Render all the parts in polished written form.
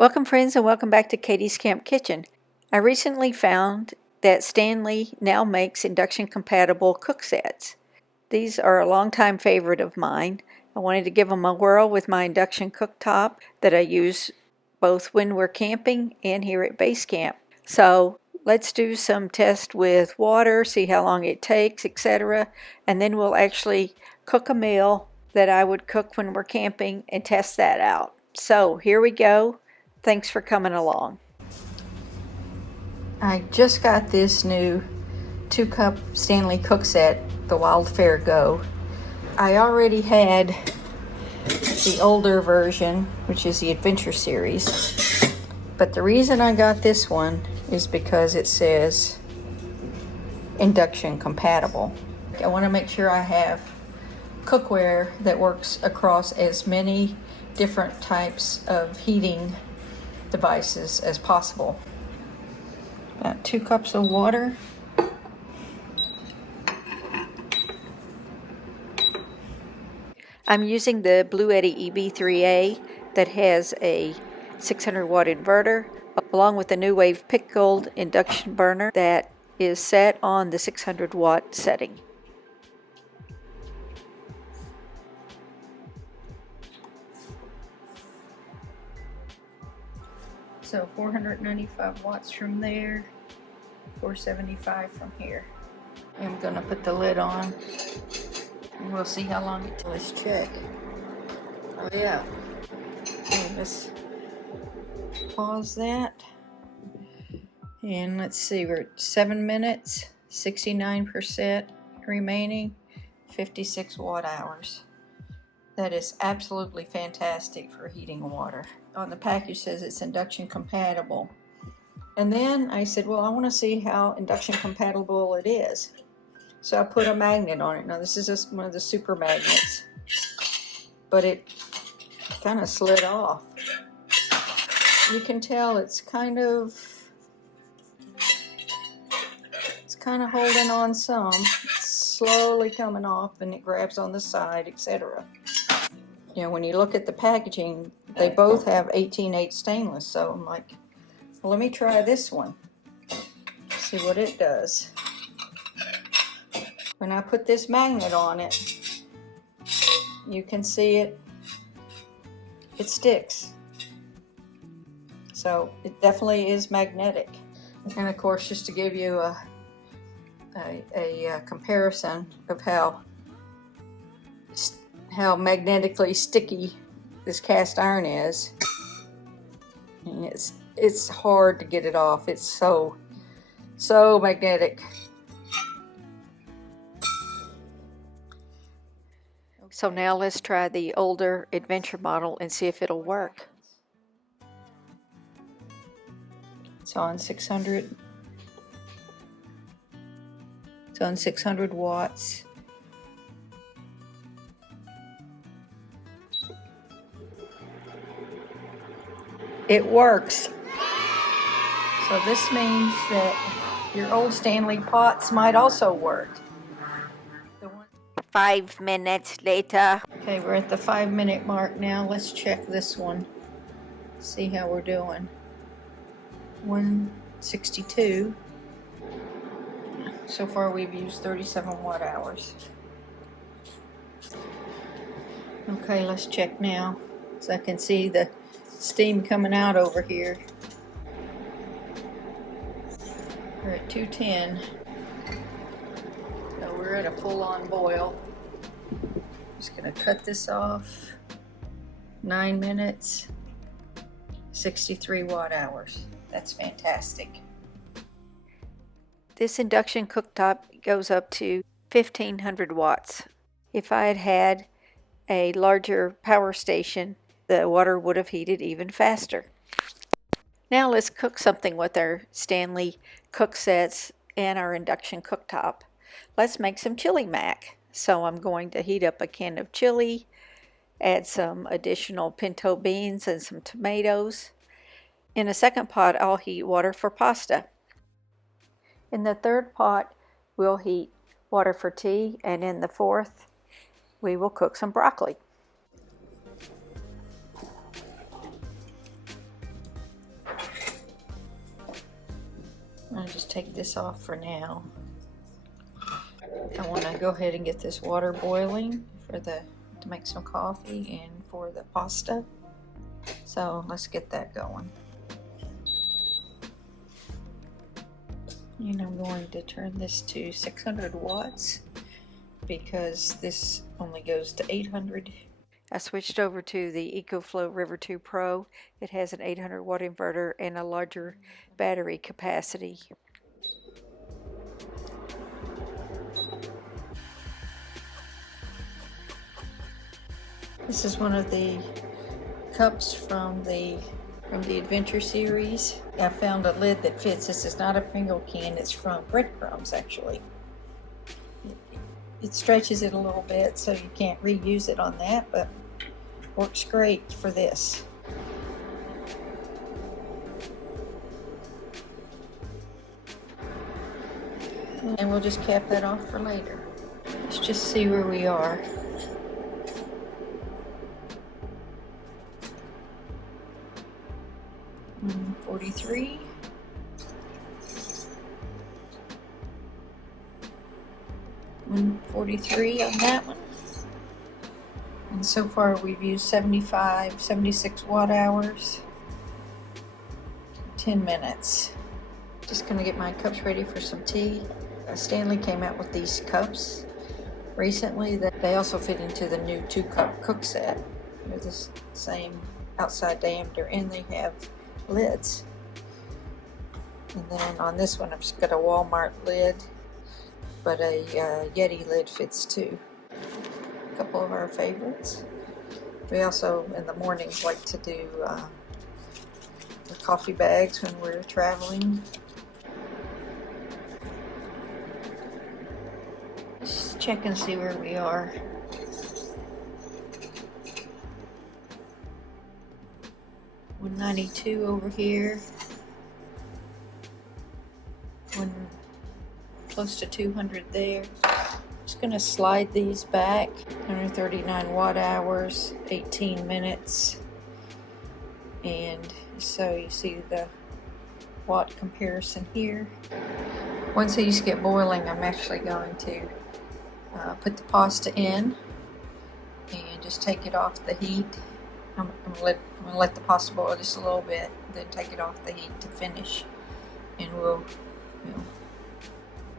Welcome friends and welcome back to Katie's Camp Kitchen. I recently found that Stanley now makes induction compatible cooksets. These are a longtime favorite of mine. I wanted to give them a whirl with my induction cooktop that I use both when we're camping and here at base camp. So let's do some tests with water, see how long it takes, etc. And then we'll actually cook a meal that I would cook when we're camping and test that out. So here we go. Thanks for coming along. I just got this new 2-cup Stanley Cookset, the Wildfare Go. I already had the older version, which is the Adventure series. But the reason I got this one is because it says induction compatible. I want to make sure I have cookware that works across as many different types of heating devices as possible. About 2 cups of water. I'm using the Bluetti EB3A that has a 600 watt inverter along with the NuWave pickled induction burner that is set on the 600 watt setting. So 495 watts from there, 475 from here. I'm gonna put the lid on and we'll see how long it takes. Let's check. Oh yeah. Okay, let's pause that. And let's see, we're at 7 minutes, 69% remaining, 56 watt hours. That is absolutely fantastic for heating water. On the package says it's induction compatible. And then I said, well, I want to see how induction compatible it is. So I put a magnet on it. Now this is just one of the super magnets, but it kind of slid off. You can tell it's kind of holding on some. It's slowly coming off and it grabs on the side, etc. You know, when you look at the packaging, they both have 18/8 stainless, so I'm like, well, let me try this one, see what it does. When I put this magnet on it, you can see it sticks. So it definitely is magnetic. And of course, just to give you a comparison of how magnetically sticky this cast iron is, and it's hard to get it off. It's so magnetic. So now let's try the older Adventure model and see if it'll work. It's on 600. It's on 600 watts. It works. So this means that your old Stanley pots might also work. 5 minutes later. Okay, we're at the 5-minute mark now. Let's check this one. See how we're doing. 162. So far we've used 37 watt hours. Okay, let's check now. So I can see the steam coming out over here. We're at 210. So we're at a full-on boil. Just gonna cut this off. 9 minutes, 63 watt hours. That's fantastic. This induction cooktop goes up to 1500 watts. If I had had a larger power station, the water would have heated even faster. Now let's cook something with our Stanley cooksets and our induction cooktop. Let's make some chili mac. So I'm going to heat up a can of chili, add some additional pinto beans and some tomatoes. In a second pot, I'll heat water for pasta. In the third pot, we'll heat water for tea, and in the fourth, we will cook some broccoli. just take this off for now. I want to go ahead and get this water boiling to make some coffee and for the pasta. So let's get that going. And I'm going to turn this to 600 watts because this only goes to 800. I switched over to the Ecoflow River 2 Pro. It has an 800 watt inverter and a larger battery capacity. This is one of the cups from the Adventure series. I found a lid that fits. This is not a Pringle can, it's from breadcrumbs actually. It stretches it a little bit so you can't reuse it on that, but works great for this. And we'll just cap that off for later. Let's just see where we are. Mm, 43. Mm, 43 on that one. And so far we've used 76 watt hours. 10 minutes. Just gonna get my cups ready for some tea. Stanley came out with these cups recently that they also fit into the new 2-cup cookset. They're the same outside diameter and they have lids. And then on this one I've just got a Walmart lid, but a Yeti lid fits too. A couple of our favorites. We also in the mornings like to do the coffee bags when we're traveling. Let's check and see where we are. $192 over here. Close to 200 there. Just going to slide these back. 139 watt hours, 18 minutes. And so you see the watt comparison here. Once these get boiling, I'm actually going to put the pasta in and just take it off the heat. I'm gonna let the pasta boil just a little bit, then take it off the heat to finish, and we'll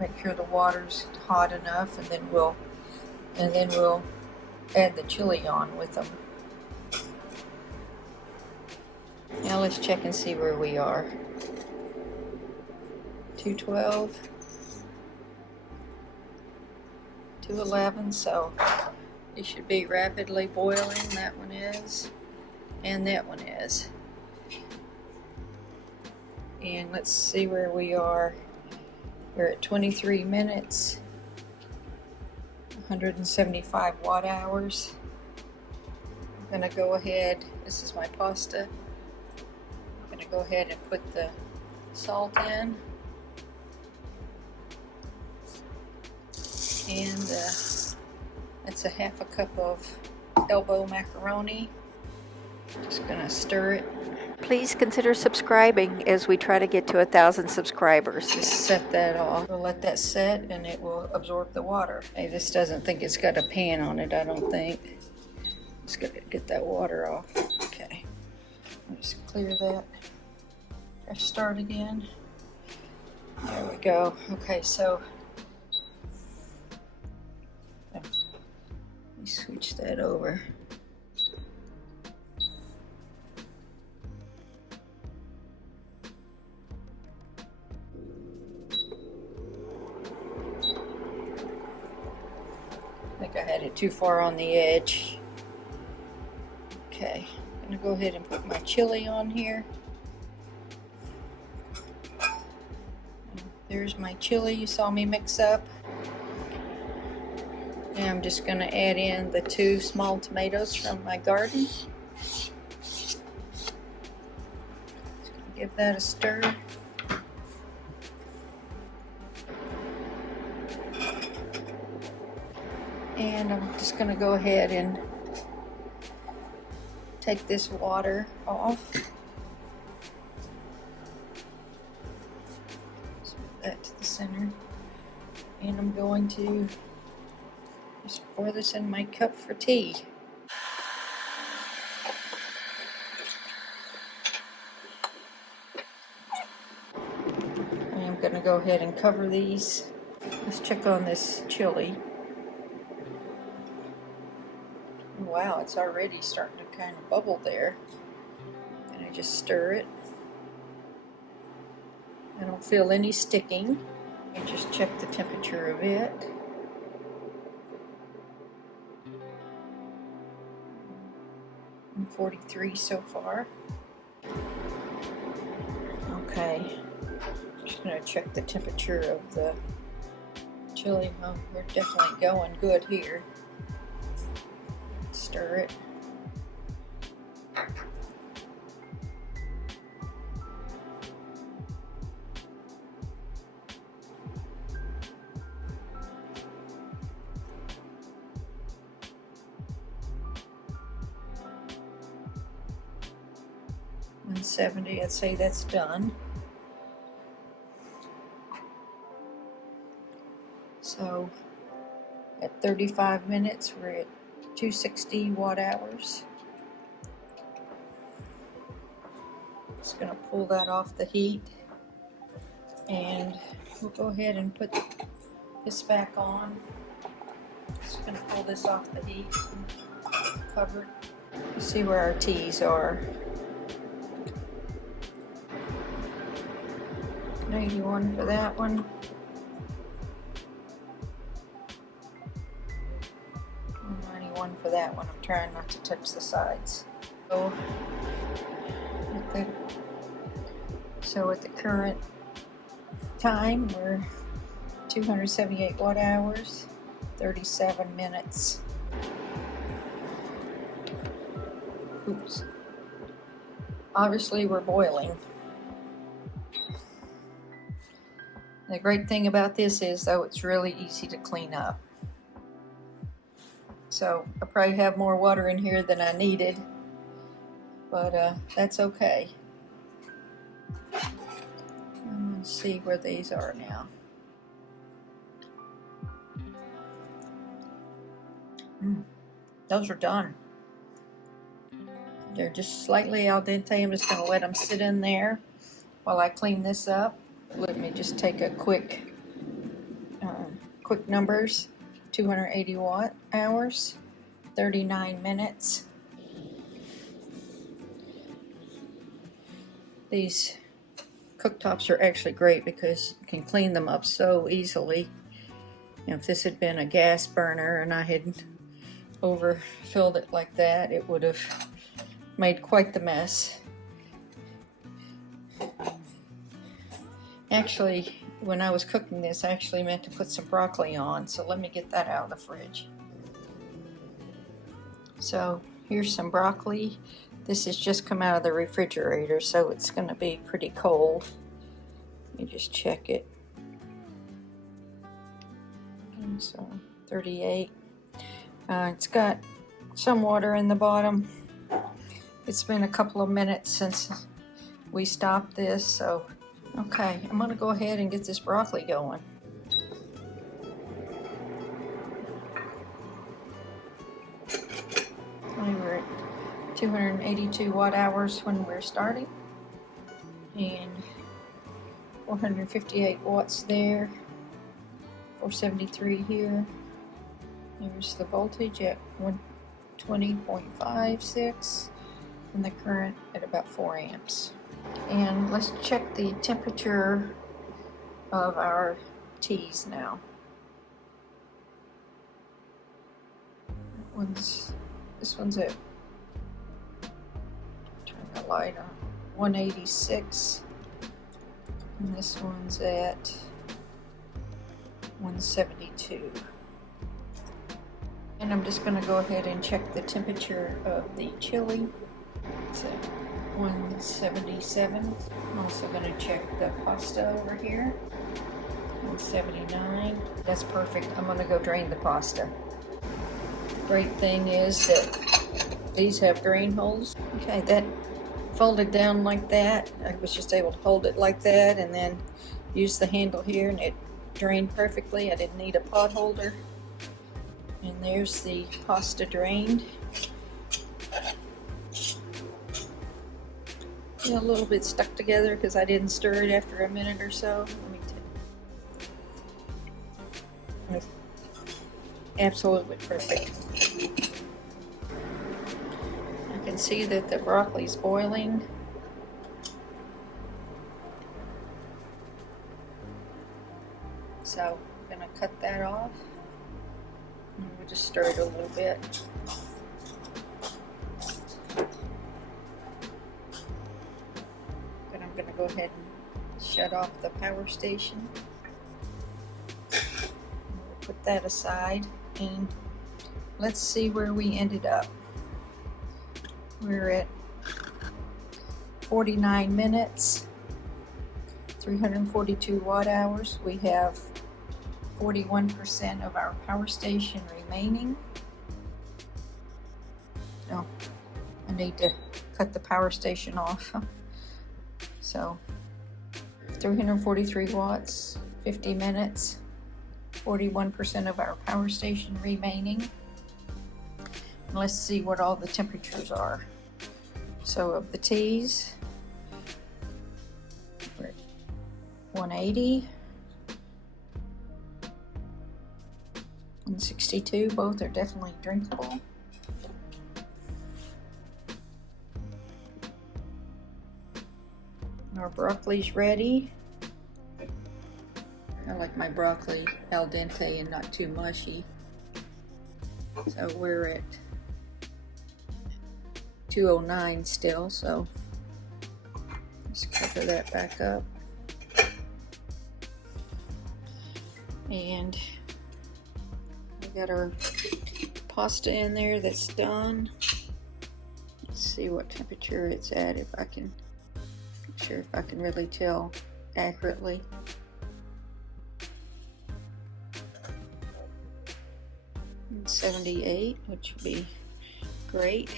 make sure the water's hot enough, and then we'll add the chili on with them. Now let's check and see where we are. 212, 211, so it should be rapidly boiling. That one is, and that one is. And let's see where we are. We're at 23 minutes, 175 watt hours. I'm gonna go ahead, this is my pasta. I'm gonna go ahead and put the salt in. And that's a half a cup of elbow macaroni. Just gonna stir it. Please consider subscribing as we try to get to 1,000 subscribers. Just set that off. We'll let that set and it will absorb the water. Hey, this doesn't think it's got a pan on it, I don't think. Just gotta get that water off. Okay. I'll just clear that. Press start again. There we go. Okay, so let me switch that over. I think I had it too far on the edge. Okay, I'm gonna go ahead and put my chili on here. There's my chili you saw me mix up. And I'm just gonna add in the 2 small tomatoes from my garden. Just gonna give that a stir. And I'm just going to go ahead and take this water off. So And I'm going to just pour this in my cup for tea. I'm going to go ahead and cover these. Let's check on this chili. Wow, it's already starting to kind of bubble there. And I just stir it. I don't feel any sticking. And just check the temperature of it. I'm 43 so far. Okay. Just going to check the temperature of the chili. Oh, we're definitely going good here. Stir it. $170, I'd say that's done. So at 35 minutes, we're at 260 watt hours. Just going to pull that off the heat, and we'll go ahead and put this back on. Just going to pull this off the heat and cover it. See where our teas are. 91 for that one. 91 for that one. I'm trying not to touch the sides. So at the current time, we're 278 watt hours, 37 minutes. Oops. Obviously, we're boiling. The great thing about this is, though, it's really easy to clean up. So I probably have more water in here than I needed, but that's okay. I'm going to see where these are now. Those are done. They're just slightly al dente. I'm just going to let them sit in there while I clean this up. Let me just take a quick numbers. 280 watt hours, 39 minutes. These cooktops are actually great because you can clean them up so easily. You know, if this had been a gas burner and I had overfilled it like that, it would have made quite the mess. Actually, when I was cooking this, I actually meant to put some broccoli on, so let me get that out of the fridge. So here's some broccoli. This has just come out of the refrigerator, so it's going to be pretty cold. Let me just check it. And so 38. It's got some water in the bottom. It's been a couple of minutes since we stopped this, so okay, I'm going to go ahead and get this broccoli going. We were at 282 watt hours when we're starting, and 458 watts there, 473 here. There's the voltage at 120.56 and the current at about 4 amps. And let's check the temperature of our teas now. This one's at, turn the light on, 186, and this one's at 172. And I'm just going to go ahead and check the temperature of the chili. It's at 177. I'm also going to check the pasta over here. 179. That's perfect. I'm going to go drain the pasta. Great thing is that these have drain holes. Okay, that folded down like that. I was just able to hold it like that and then use the handle here, and it drained perfectly. I didn't need a pot holder. And there's the pasta drained. A little bit stuck together because I didn't stir it after a minute or so. It's absolutely perfect. I can see that the broccoli's boiling. So I'm going to cut that off. And we'll just stir it a little bit. Then I'm going to go ahead and shut off the power station. We'll put that aside, and let's see where we ended up. We're at 49 minutes, 342 watt hours. We have 41% of our power station remaining. Oh, I need to cut the power station off. So 343 watts, 50 minutes, 41% of our power station remaining. And let's see what all the temperatures are. So of the teas, we're at 180 and 62, both are definitely drinkable. Our broccoli's ready. I like my broccoli al dente and not too mushy. So we're at 209 still, so let's cover that back up. And we got our pasta in there that's done. Let's see what temperature it's at, if I can, not sure if I can really tell accurately. And 78, which would be great.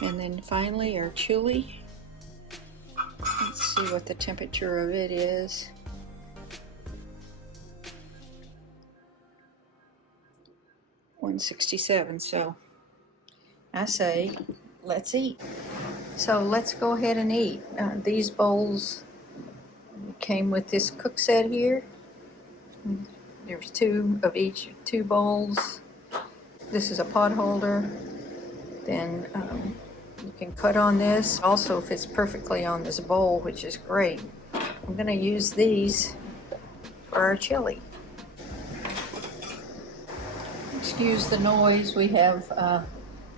And then finally our chili. Let's see what the temperature of it is. $167. So I say let's eat. So let's go ahead and eat. These bowls came with this cook set here. There's two of each, 2 bowls. This is a pot holder. Then you can cut on this. Also fits perfectly on this bowl, which is great. I'm going to use these for our chili. Excuse the noise. We have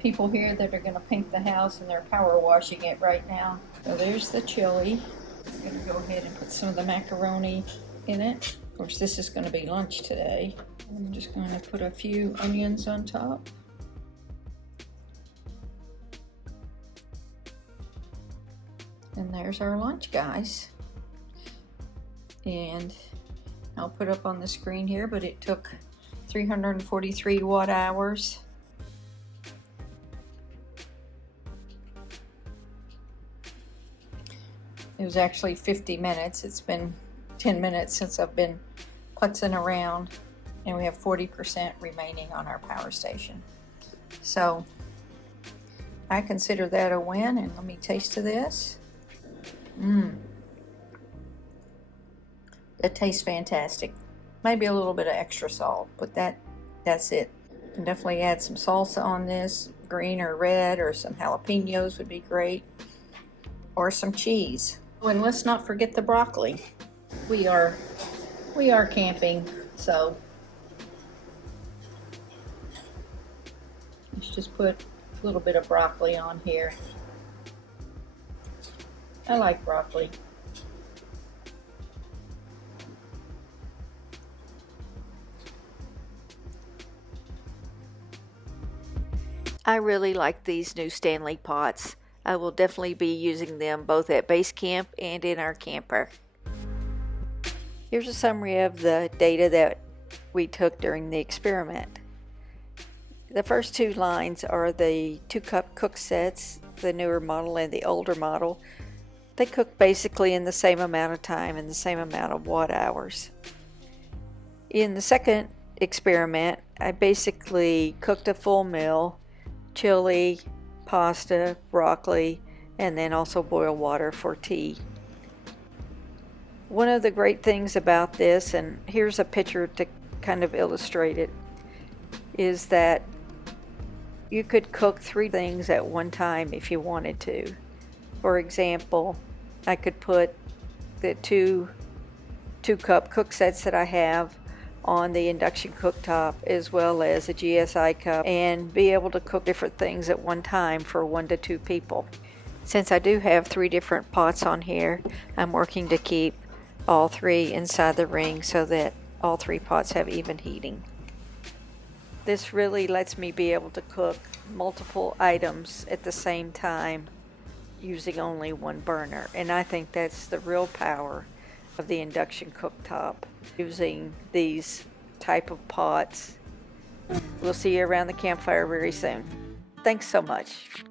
people here that are going to paint the house, and they're power washing it right now. So there's the chili. I'm going to go ahead and put some of the macaroni in it. Of course, this is going to be lunch today. I'm just going to put a few onions on top. And there's our lunch, guys. And I'll put up on the screen here, but it took 343 watt hours. It was actually 50 minutes. It's been 10 minutes since I've been putzing around, and we have 40% remaining on our power station. So I consider that a win, and let me taste of this. That tastes fantastic. Maybe a little bit of extra salt, but that's it. You can definitely add some salsa on this, green or red, or some jalapenos would be great, or some cheese. And let's not forget the broccoli. We are camping, so let's just put a little bit of broccoli on here. I like broccoli. I really like these new Stanley pots. I will definitely be using them both at base camp and in our camper. Here's a summary of the data that we took during the experiment. The first 2 lines are the 2-cup Cooksets, the newer model and the older model. They cook basically in the same amount of time and the same amount of watt hours. In the second experiment, I basically cooked a full meal, chili, pasta, broccoli, and then also boiled water for tea. One of the great things about this, and here's a picture to kind of illustrate it, is that you could cook 3 things at one time if you wanted to. For example, I could put the two-cup cooksets that I have on the induction cooktop as well as a GSI cup and be able to cook different things at one time for 1 to 2 people. Since I do have 3 different pots on here, I'm working to keep all 3 inside the ring so that all 3 pots have even heating. This really lets me be able to cook multiple items at the same time using only 1 burner, and I think that's the real power of the induction cooktop, using these type of pots. We'll see you around the campfire very soon. Thanks so much.